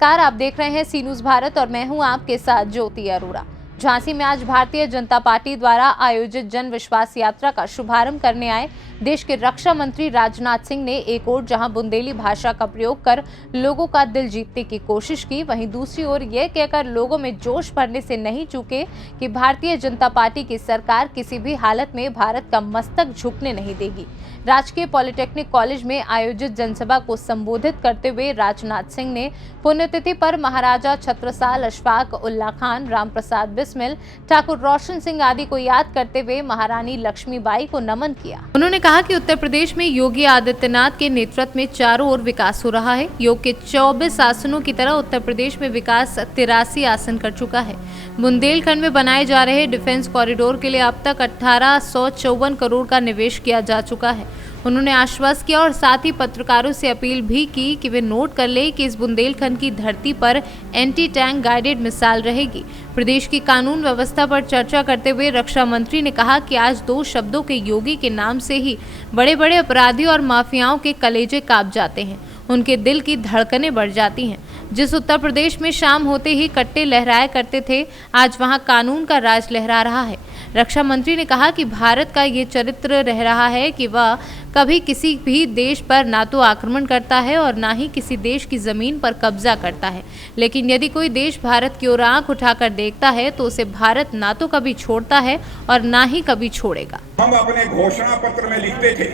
नमस्कार, आप देख रहे हैं सी न्यूज़ भारत और मैं हूं आपके साथ ज्योति अरोड़ा। झांसी में आज भारतीय जनता पार्टी द्वारा आयोजित जन विश्वास यात्रा का शुभारंभ करने आए देश के रक्षा मंत्री राजनाथ सिंह ने एक ओर जहां बुंदेली भाषा का प्रयोग कर लोगों का दिल जीतने की कोशिश की, वहीं दूसरी ओर यह कहकर लोगों में जोश भरने से नहीं चूके कि भारतीय जनता पार्टी की सरकार किसी भी हालत में भारत का मस्तक झुकने नहीं देगी। राजकीय पॉलिटेक्निक कॉलेज में आयोजित जनसभा को संबोधित करते हुए राजनाथ सिंह ने पुण्यतिथि पर महाराजा छत्रसाल अशफाक उल्लाह खान, राम प्रसाद बिस्मिल, ठाकुर रोशन सिंह आदि को याद करते हुए महारानी लक्ष्मीबाई को नमन किया। उन्होंने कहा कि उत्तर प्रदेश में योगी आदित्यनाथ के नेतृत्व में चारों ओर विकास हो रहा है। योग के 24 आसनों की तरह उत्तर प्रदेश में विकास 83 आसन कर चुका है। बुंदेलखंड में बनाए जा रहे डिफेंस कॉरिडोर के लिए अब तक 1854 करोड़ का निवेश किया जा चुका है। उन्होंने आश्वस्त किया और साथ ही पत्रकारों से अपील भी की कि वे नोट कर लें कि इस बुंदेलखंड की धरती पर एंटी टैंक गाइडेड मिसाइल रहेगी। प्रदेश की कानून व्यवस्था पर चर्चा करते हुए रक्षा मंत्री ने कहा कि आज दो शब्दों के योगी के नाम से ही बड़े बड़े अपराधी और माफियाओं के कलेजे कांप जाते हैं, उनके दिल की धड़कनें बढ़ जाती हैं। जिस उत्तर प्रदेश में शाम होते ही कट्टे लहराया करते थे, आज वहां कानून का राज लहरा रहा है। रक्षा मंत्री ने कहा कि भारत का ये चरित्र रह रहा है कि वह कभी किसी भी देश पर ना तो आक्रमण करता है और ना ही किसी देश की जमीन पर कब्जा करता है, लेकिन यदि कोई देश भारत की ओर आंख उठाकर देखता है तो उसे भारत ना तो कभी छोड़ता है और ना ही कभी छोड़ेगा। हम अपने घोषणा पत्र में लिखते थे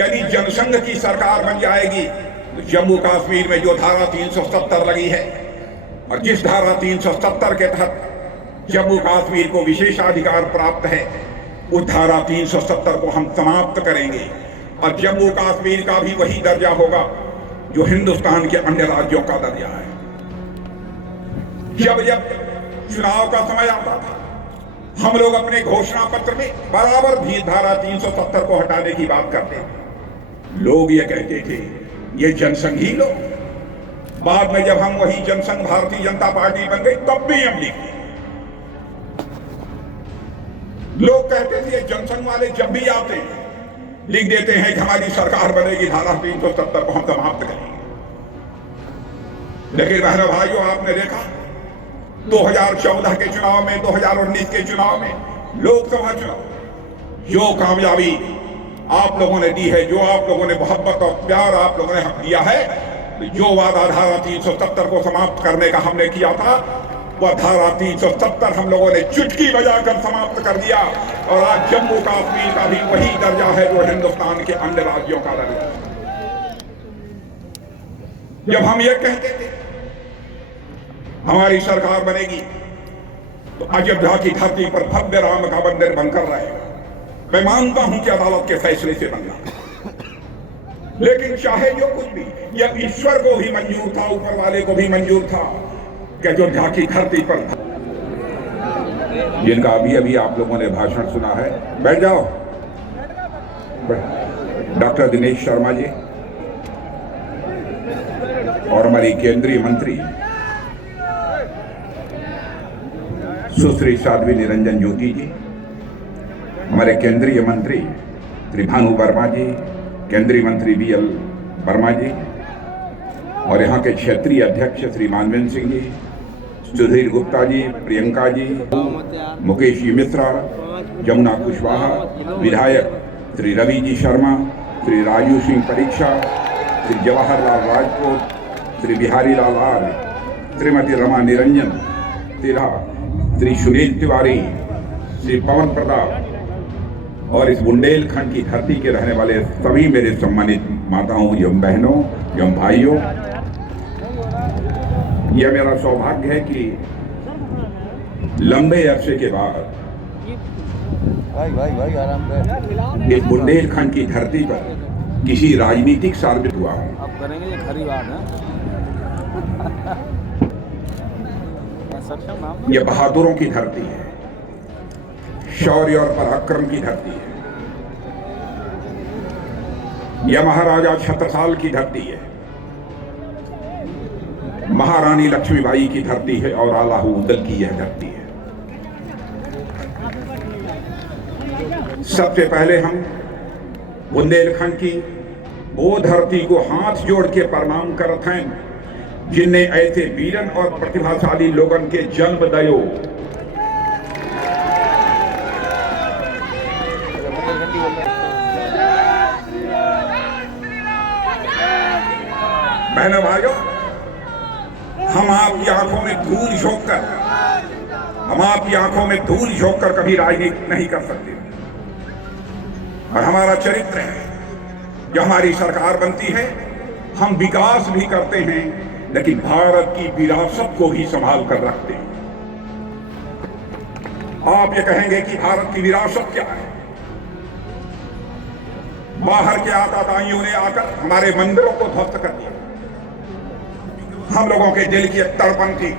यदि जनसंघ की सरकार बन जाएगी तो जम्मू कश्मीर में जो धारा 370 लगी है और जिस धारा 370 के तहत जम्मू कश्मीर को विशेषाधिकार प्राप्त है, उस धारा 370 को हम समाप्त करेंगे और जम्मू कश्मीर का भी वही दर्जा होगा जो हिंदुस्तान के अन्य राज्यों का दर्जा है। जब जब चुनाव का समय आता था, हम लोग अपने घोषणा पत्र में बराबर भी धारा 370 को हटाने की बात करते थे। लोग ये कहते थे ये जनसंघी लोग। बाद में जब हम वही जनसंघ भारतीय जनता पार्टी बन गई तब भी हम लिखते, लोग कहते थे जनसंघ वाले जब भी आते हैं लिख देते हैं कि हमारी सरकार बनेगी, धारा 370 को हम समाप्त करेंगे। लेकिन बहनों भाइयों, आपने देखा 2014 के चुनाव में, 2019 के चुनाव में, लोकसभा चुनाव, जो कामयाबी आप लोगों ने दी है, जो आप लोगों ने मोहब्बत और प्यार आप लोगों ने दिया है, जो वादा धारा 370 को समाप्त करने का हमने किया था, वह धारा 370 हम लोगों ने चुटकी बजाकर समाप्त कर दिया और आज जम्मू कश्मीर का भी वही दर्जा है जो हिंदुस्तान के अन्य राज्यों का दर्जा है। जब हम ये कहते थे हमारी सरकार बनेगी तो अयोध्या की धरती पर भव्य राम का मंदिर बनकर रहेगा। मैं मानता हूं कि अदालत के फैसले से बनना, लेकिन चाहे जो कुछ भी, यह ईश्वर को भी मंजूर था, ऊपर वाले को भी मंजूर था कि अयोध्या की धरती पर, जिनका अभी अभी आप लोगों ने भाषण सुना है, बैठ जाओ, डॉक्टर दिनेश शर्मा जी और हमारी केंद्रीय मंत्री सुश्री साध्वी निरंजन ज्योति जी, हमारे केंद्रीय मंत्री श्री भानु वर्मा जी, केंद्रीय मंत्री BL वर्मा जी और यहाँ के क्षेत्रीय अध्यक्ष श्री मानवेंद्र सिंह जी, सुधीर गुप्ता जी, प्रियंका जी, मुकेश मिश्रा, जमुना कुशवाहा, विधायक श्री रवि जी शर्मा, श्री राजू सिंह परीक्षा, श्री जवाहरलाल राजपूत, श्री बिहारी लाल आर, श्रीमती रमा निरंजन तिरा, श्री सुनील तिवारी, श्री पवन प्रताप और इस बुंदेलखंड की धरती के रहने वाले सभी मेरे सम्मानित माताओं, एवं बहनों, एवं भाइयों, यह मेरा सौभाग्य है कि लंबे अरसे के बाद इस बुंदेलखंड की धरती पर किसी राजनीतिक साबित हुआ हूं। अब करेंगे ये खरी बात है। यह बहादुरों की धरती है, शौर्य और पराक्रम की धरती है, यह महाराजा छत्रसाल की धरती है, महारानी लक्ष्मीबाई की धरती है और आलाहू उदल की यह धरती है। सबसे पहले हम बुंदेलखंड की वो धरती को हाथ जोड़ के प्रणाम करते हैं जिनने ऐसे वीरन और प्रतिभाशाली लोगन के जन्म दयो। बहनों भाइयों, हम आपकी आंखों में धूल झोंक कर कभी राजनीति नहीं कर सकते। और हमारा चरित्र है, जो हमारी सरकार बनती है, हम विकास भी करते हैं, लेकिन भारत की विरासत को भी संभाल कर रखते हैं। आप ये कहेंगे कि भारत की विरासत क्या है? बाहर के आताताइयों ने आकर हमारे मंदिरों को ध्वस्त कर दिया। हम लोगों के दिल की एक तड़पन थी,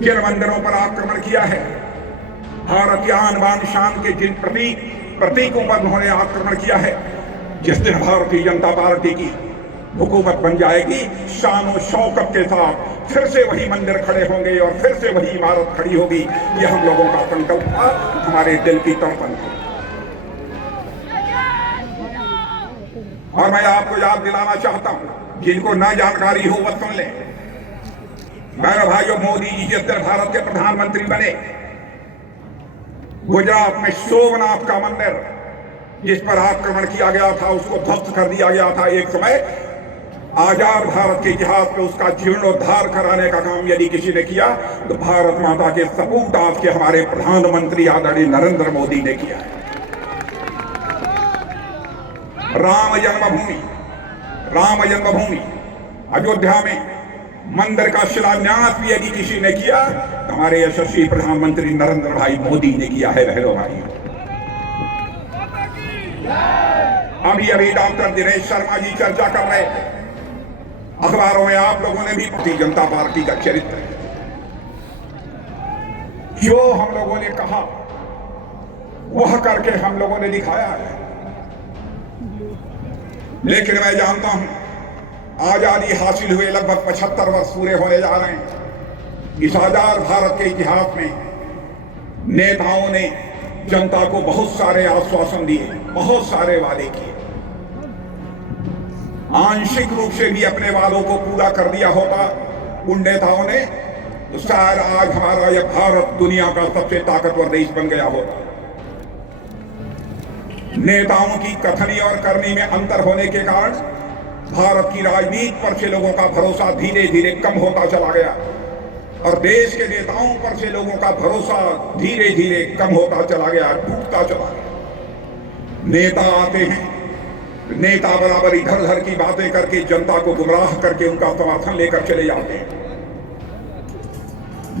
जिन मंदिरों पर आक्रमण किया है, भारत की आन बान शान के जिन प्रतीकों पर उन्होंने आक्रमण किया है, जिस दिन भारतीय जनता पार्टी की हुकूमत बन जाएगी, शान और शौकत के साथ फिर से वही मंदिर खड़े होंगे और फिर से वही इमारत खड़ी होगी। ये हम लोगों का संकल्प था, हमारे दिल की तड़पन थी। और मैं आपको याद दिलाना चाहता हूं, जिनको ना जानकारी हो वह सुन ले। मेरे भाइयों, मोदी जी जिस दिन भारत के प्रधानमंत्री बने, गुजरात में सोमनाथ का मंदिर जिस पर आक्रमण किया गया था, उसको ध्वस्त कर दिया गया था। एक समय आजाद भारत के इतिहास में उसका जीर्णोद्धार कराने का काम यदि किसी ने किया, तो भारत माता के सपूत आज के हमारे प्रधानमंत्री आदरणीय नरेंद्र मोदी ने किया है। राम जन्मभूमि अयोध्या में मंदिर का शिलान्यास भी यदि किसी ने किया, तो हमारे यशस्वी प्रधानमंत्री नरेंद्र भाई मोदी ने किया है। बहनों भाई, अभी डॉक्टर दिनेश शर्मा जी चर्चा कर रहे थे, अखबारों में आप लोगों ने भी भारतीय जनता पार्टी का चरित्र जो हम लोगों ने कहा वह करके हम लोगों ने दिखाया है। लेकिन मैं जानता हूं, आजादी हासिल हुए लगभग 75 वर्ष पूरे होने जा रहे हैं। इस आजाद भारत के इतिहास में नेताओं ने जनता को बहुत सारे आश्वासन दिए, बहुत सारे वादे किए। आंशिक रूप से भी अपने वादों को पूरा कर दिया होता उन नेताओं ने, तो शायद आज हमारा यह भारत दुनिया का सबसे ताकतवर देश बन गया होता। नेताओं की कथनी और करनी में अंतर होने के कारण भारत की राजनीति पर से लोगों का भरोसा धीरे धीरे कम होता चला गया, और देश के नेताओं पर से लोगों का भरोसा धीरे धीरे कम होता चला गया, टूटता चला गया। नेता आते हैं, नेता बराबर इधर उधर की बातें करके जनता को गुमराह करके उनका समर्थन लेकर चले जाते हैं।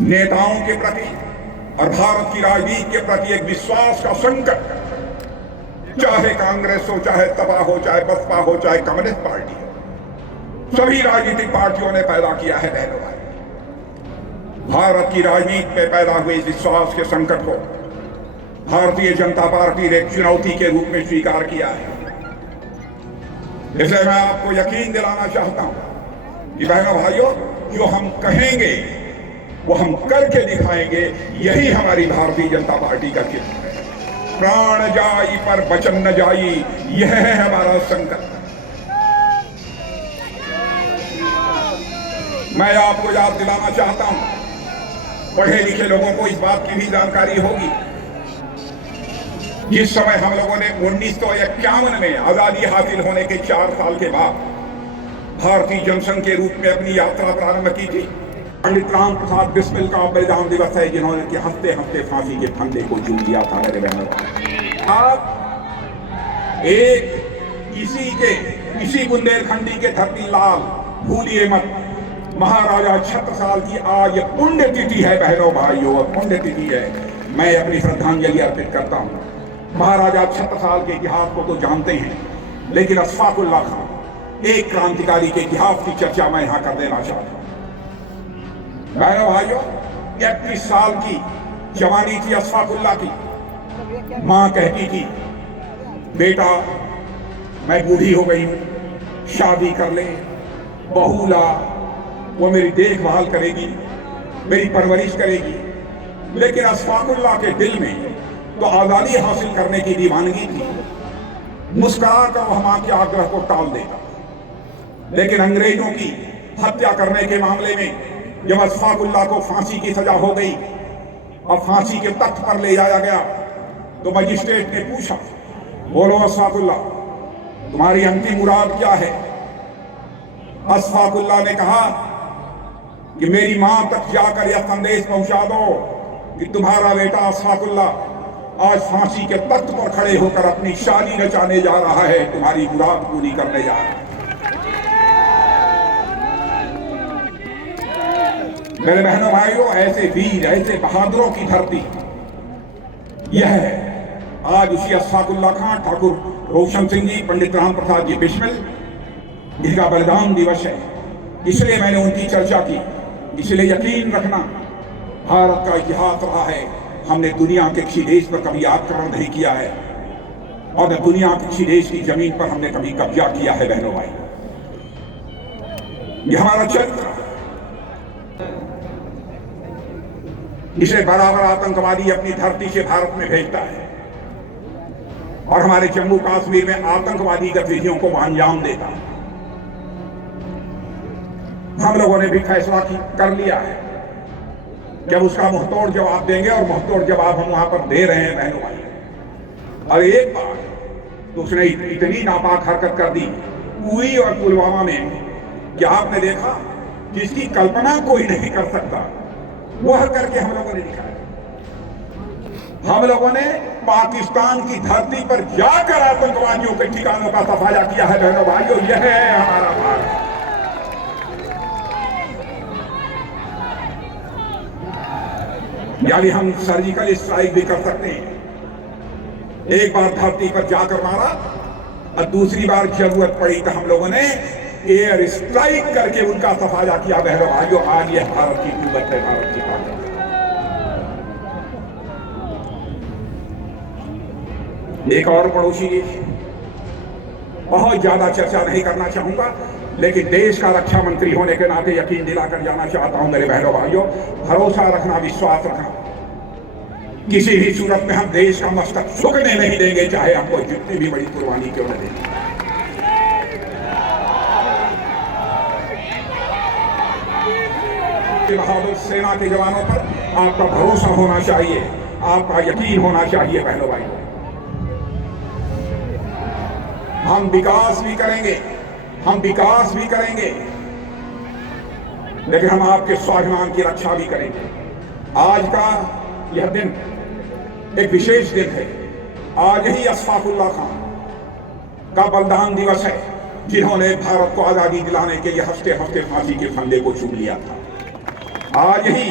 नेताओं के प्रति और भारत की राजनीति के प्रति एक विश्वास का संकट, चाहे कांग्रेस हो, चाहे सपा हो, चाहे बसपा हो, चाहे कम्युनिस्ट पार्टी हो, सभी राजनीतिक पार्टियों ने पैदा किया है। बहनों भाई, भारत की राजनीति में पैदा हुए इस विश्वास के संकट को भारतीय जनता पार्टी ने चुनौती के रूप में स्वीकार किया है। इसलिए मैं आपको यकीन दिलाना चाहता हूं कि बहनों भाइयों, जो हम कहेंगे वो हम करके दिखाएंगे। यही हमारी भारतीय जनता पार्टी का चित्र है। प्राण जाई पर वचन न जाई, यह है हमारा संकल्प। मैं आपको याद दिलाना चाहता हूं, पढ़े लिखे लोगों को इस बात की भी जानकारी होगी, जिस समय हम लोगों ने 1951 में आजादी हासिल होने के 4 साल के बाद भारतीय जनसंघ के रूप में अपनी यात्रा प्रारंभ की थी। पंडित राम प्रसाद बिस्मिल का बलिदान दिवस है, जिन्होंने कि हंसते हंसते फांसी के फंदे को चूम लिया था। मेरे बहनों, आप एक इसी बुंदेलखंडी के धरती लाल भूलिए मत, महाराजा छत्रसाल की आज पुण्य तिथि है। बहनों भाइयों, पुण्य तिथि है। मैं अपनी श्रद्धांजलि अर्पित करता हूँ। महाराजा छत्रसाल के इतिहास को तो जानते हैं, लेकिन अशफाकुल्लाह खान, एक क्रांतिकारी के इतिहास की चर्चा मैं यहां कर देना चाहता हूं। बहनों भाइयों, 31 साल की जवानी थी अशफाकुल्लाह की। मां कहती थी, बेटा मैं बूढ़ी हो गई हूं, शादी कर ले, बहू ला, वो मेरी देखभाल करेगी, मेरी परवरिश करेगी। लेकिन अशफाकुल्लाह के दिल में तो आजादी हासिल करने की दीवानगी थी। मुस्कुरा कर वह मां के आग्रह को टाल देगा, लेकिन अंग्रेजों की हत्या करने के मामले में जब अशफाकुल्लाह को फांसी की सजा हो गई और फांसी के तख्त पर ले जाया गया तो मजिस्ट्रेट ने पूछा, बोलो अशफाकुल्लाह, तुम्हारी अंतिम मुराद क्या है? अशफाकुल्लाह ने कहा कि मेरी मां तक जाकर यह संदेश पहुंचा दो कि तुम्हारा बेटा अशफाकुल्लाह आज फांसी के तख्त पर खड़े होकर अपनी शादी रचाने जा रहा है, तुम्हारी मुराद पूरी करने जा रहा है। मेरे बहनों भाइयों, ऐसे वीर, ऐसे बहादुरों की धरती यह है। आज उसी अशफाकुल्लाह खान, ठाकुर रोशन सिंह जी, पंडित राम प्रसाद जी बिस्मिल, इनका बलिदान दिवस है, इसलिए मैंने उनकी चर्चा की। इसलिए यकीन रखना, भारत का इतिहास रहा है, हमने दुनिया के किसी देश पर कभी आक्रमण नहीं किया है और न दुनिया के किसी देश की जमीन पर हमने कभी कब्जा किया है। बहनों भाई, ये हमारा चरित्र, इसे बराबर आतंकवादी अपनी धरती से भारत में भेजता है और हमारे जम्मू कश्मीर में आतंकवादी गतिविधियों को अंजाम देता है। हम लोगों ने भी फैसला कर लिया है जब उसका मुंहतोड़ जवाब देंगे और मुंहतोड़ जवाब हम वहां पर दे रहे हैं। बहनों भाई, और एक बार तो उसने इतनी नापाक हरकत कर दी उरी और पुलवामा में कि आपने देखा जिसकी कल्पना कोई नहीं कर सकता वह करके हम लोगों ने दिखाया। हम लोगों ने पाकिस्तान की धरती पर जाकर आतंकवादियों के ठिकानों का सफाया किया है। बहनों भाइयों, यह है हमारा भारत। यानी हम सर्जिकल स्ट्राइक भी कर सकते हैं। एक बार धरती पर जाकर मारा और दूसरी बार जरूरत पड़ी तो हम लोगों ने एयर स्ट्राइक करके उनका सफाया किया। बहनों भाइयों, आज यह भारत की कुव्वत है, भारत की ताकत। एक और पड़ोसी देश, बहुत ज्यादा चर्चा नहीं करना चाहूंगा, लेकिन देश का रक्षा मंत्री होने के नाते यकीन दिलाकर जाना चाहता हूं मेरे बहनों भाइयों, भरोसा रखना, विश्वास रखना, किसी भी सूरत में हम देश का मस्तक झुकने नहीं देंगे, चाहे हमको जितनी भी बड़ी कुर्बानी क्यों न दें। बहादुर सेना के जवानों पर आपका भरोसा होना चाहिए, आपका यकीन होना चाहिए। बहनों भाइयों, हम विकास भी करेंगे, हम विकास भी करेंगे, लेकिन हम आपके स्वाभिमान की रक्षा भी करेंगे। आज का यह दिन एक विशेष दिन है। आज ही अशफाकुल्लाह खान का बलिदान दिवस है, जिन्होंने भारत को आजादी दिलाने के लिए हफ्ते हफ्ते फांसी के फंदे को चूम लिया था। आज ही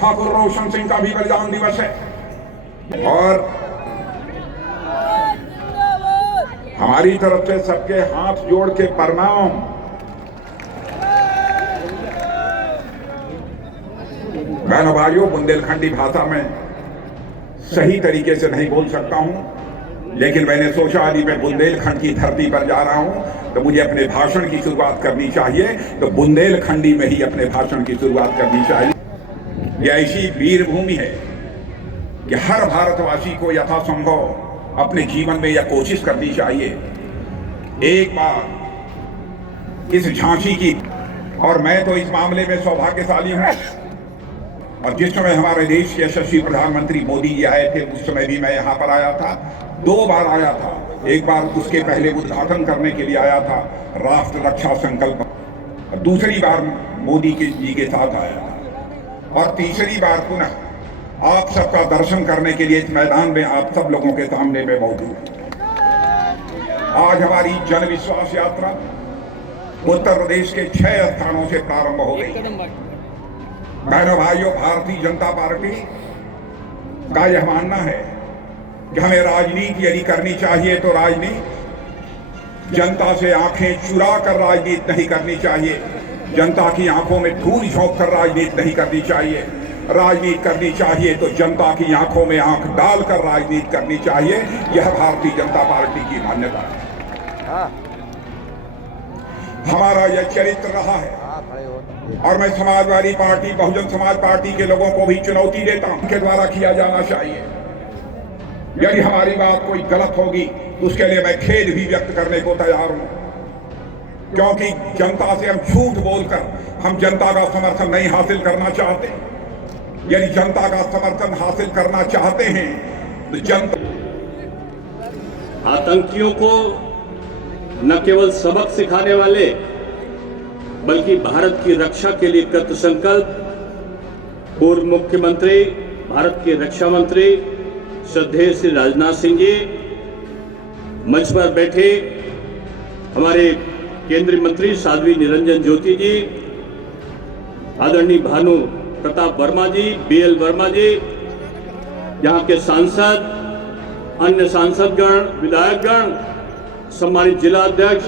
ठाकुर रोशन सिंह का भी बलिदान दिवस है और हमारी तरफ से सबके हाथ जोड़ के प्रणाम। बहनों भाइयों, बुंदेलखंडी भाषा में सही तरीके से नहीं बोल सकता हूं, लेकिन मैंने सोचा यदि मैं बुंदेलखंड की धरती पर जा रहा हूं तो मुझे अपने भाषण की शुरुआत करनी चाहिए, तो बुंदेलखंडी में ही अपने भाषण की शुरुआत करनी चाहिए। यह ऐसी वीर भूमि है कि हर भारतवासी को यथासंभव अपने जीवन में यह कोशिश करनी चाहिए एक बार इस झांसी की। और मैं तो इस मामले में सौभाग्यशाली हूं, और जिस समय हमारे देश के यशस्वी प्रधानमंत्री मोदी जी आए थे उस समय भी मैं यहाँ पर आया था, 2 बार आया था। एक बार उसके पहले उद्घाटन करने के लिए आया था राष्ट्र रक्षा संकल्प, और दूसरी बार मोदी जी के साथ आया था, और तीसरी बार पुनः आप सबका दर्शन करने के लिए इस मैदान में आप सब लोगों के सामने में मौजूद हूं। आज हमारी जन विश्वास यात्रा उत्तर प्रदेश के 6 स्थानों से प्रारंभ हो गई। बहनों भाइयों, भारतीय जनता पार्टी का यह मानना है कि हमें राजनीति यदि करनी चाहिए तो राजनीति जनता से आंखें चुरा कर राजनीति नहीं करनी चाहिए, जनता की आंखों में धूल झोंक कर राजनीति नहीं करनी चाहिए। राजनीति करनी चाहिए तो जनता की आंखों में आंख डालकर राजनीति करनी चाहिए। यह भारतीय जनता पार्टी की मान्यता है, हमारा यह चरित्र रहा है। और मैं समाजवादी पार्टी, बहुजन समाज पार्टी के लोगों को भी चुनौती देता हूं, उनके द्वारा किया जाना चाहिए। यदि हमारी बात कोई गलत होगी तो उसके लिए मैं खेद भी व्यक्त करने को तैयार हूं। क्योंकि जनता से हम झूठ बोलकर हम जनता का समर्थन नहीं हासिल करना चाहते। यदि जनता का समर्थन हासिल करना चाहते हैं तो जनता आतंकियों को न केवल सबक सिखाने वाले बल्कि भारत की रक्षा के लिए कृत संकल्प पूर्व मुख्यमंत्री, भारत के रक्षा मंत्री श्रद्धेय श्री राजनाथ सिंह जी, मंच पर बैठे हमारे केंद्रीय मंत्री साध्वी निरंजन ज्योति जी, आदरणीय भानु प्रताप वर्मा जी, बीएल वर्मा जी, यहाँ के सांसद, अन्य सांसदगण, विधायकगण, सम्मानित जिला अध्यक्ष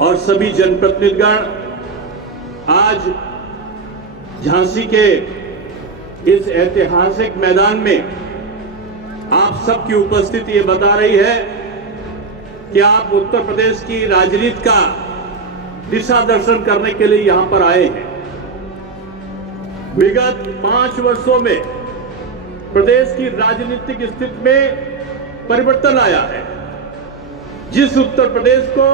और सभी जनप्रतिनिधिगण, आज झांसी के इस ऐतिहासिक मैदान में आप सबकी उपस्थिति ये बता रही है कि आप उत्तर प्रदेश की राजनीति का दिशा दर्शन करने के लिए यहां पर आए हैं। विगत 5 वर्षों में प्रदेश की राजनीतिक स्थिति में परिवर्तन आया है। जिस उत्तर प्रदेश को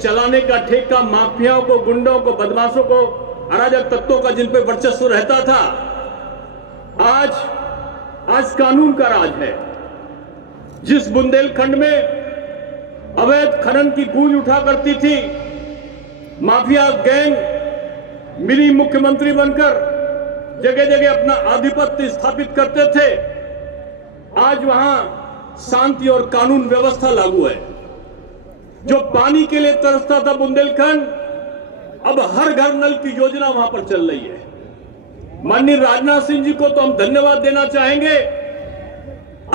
चलाने का ठेका माफियाओं को, गुंडों को, बदमाशों को, अराजक तत्वों का जिन पर वर्चस्व रहता था, आज कानून का राज है। जिस बुंदेलखंड में अवैध खनन की गूंज उठा करती थी, माफिया गैंग मिनी मुख्यमंत्री बनकर जगह जगह अपना आधिपत्य स्थापित करते थे, आज वहां शांति और कानून व्यवस्था लागू है। जो पानी के लिए तरसता था बुंदेलखंड, अब हर घर नल की योजना वहां पर चल रही है। माननीय राजनाथ सिंह जी को तो हम धन्यवाद देना चाहेंगे।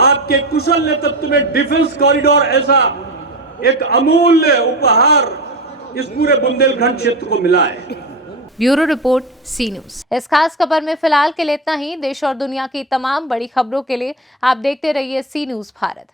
आपके कुशल नेतृत्व में डिफेंस कॉरिडोर ऐसा एक अमूल्य उपहार इस पूरे बुंदेलखंड क्षेत्र को मिला है। ब्यूरो रिपोर्ट, सी न्यूज। इस खास खबर में फिलहाल के लिए इतना ही। देश और दुनिया की तमाम बड़ी खबरों के लिए आप देखते रहिए सी न्यूज भारत।